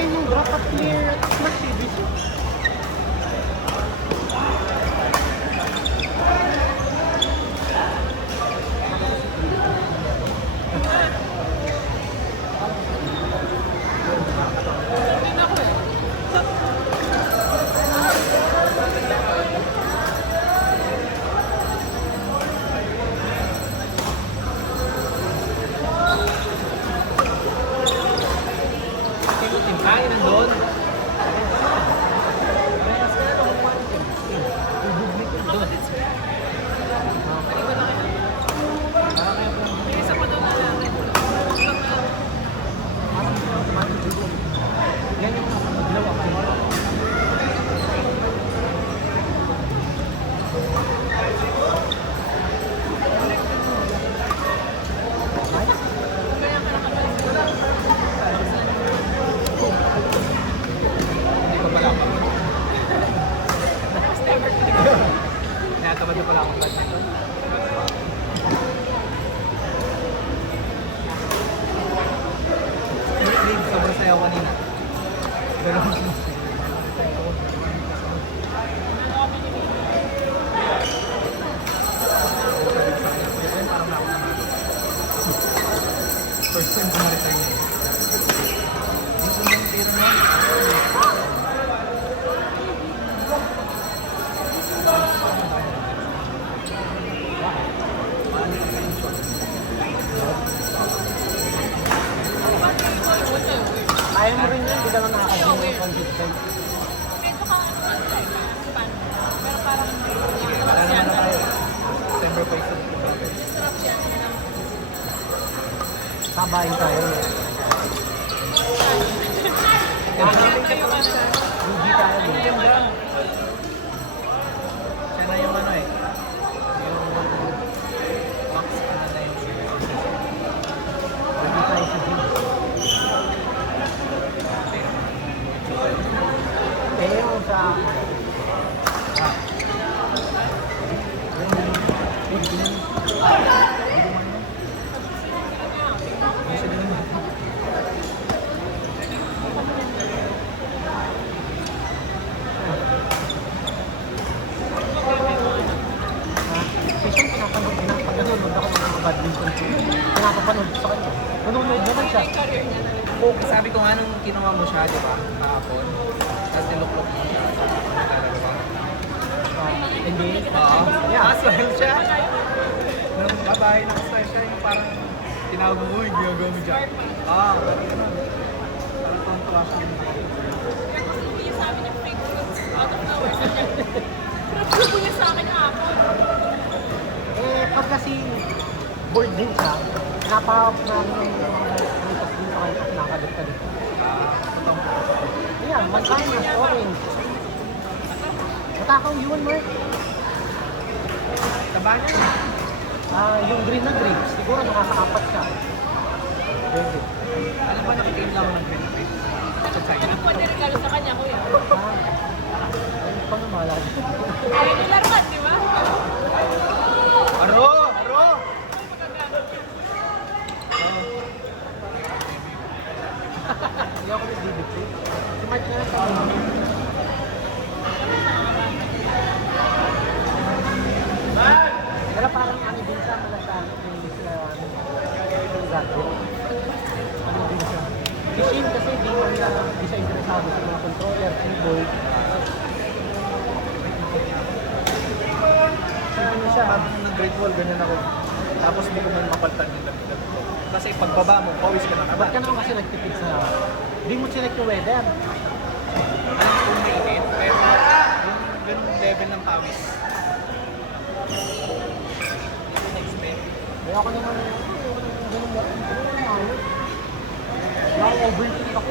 Kakain yung drop at clear smart TVs. Kain nandun. Yan yung dalawa pa. Hindi ko pala ako. Natamad na pala akong badminton. Hindi, sobrang sayaw kanina. Ganun. First time ko na-resign na eh. Hindi ko yung tira na. Kaya mo rin yun, hindi ka lang nakakagin ng consistent. Medyo kang ano man tayo, span. Pero parang Wala naman na tayo. September pa isa. sarap siya. Sabahin tayo. Kaya tayo ano. Hindi tayo. Medium lang. Siya na yung ano eh. Yung max ano na yung Hindi tayo sa gym. Eh, yung sa... Kasi pinapanood ko na pag nanonood ako ng badminton. Pinapapanood ko sa kanya. Nanonood naman siya. Career niya na rin. okay. Sabi ko nga nung kinuha mo siya, di ba? Kahapon. Tapos niluklok mo siya. Talaga ba? Hindi. Oo. Yeah. Aswell siya. Nung babae na aswell siya, yung parang tinawag mo, uy, ginagawa mo dyan. Parang ganun. Parang tuwang-tuwa siya. Hindi niya sa amin yung fake fruits out of nowhere. Nagsubo niya sa akin hapon. Eh, pag kasi bored din siya, napahap namin yung umitas din sa kanya, nakalit ka dito. Totoong Yeah, magkain na orange. Matakaw yun, Mark. taba niya. Yung green na grapes, siguro nakakaapat siya. Pwede. Alam ba nakitain lang ako ng green face? Sa China. Ano po regalo sa kanya, kuya? Ano pa naman? Ay, laruan, di ba? Aro! Aro! Hindi ako nagbibigay. Si Mark na lang kami. Pero parang ano din siya, malasakit din sila yung gadget. Ano din siya. Si Shin kasi di man na di siya interesado sa mga controller, keyboard. Ano siya? Parang nag-great wall, ganyan ako. Tapos hindi ko man mapaltan yung damit ko. Kasi pagbaba mo, pawis ka na Ba't naman. ka naman kasi nagtipid sa... Hindi mo select yung weather. Alam ko kung mainit, pero yung ganung level ng pawis. Expect. Kaya ako naman, ganun mo. Nakaka-overthink ako.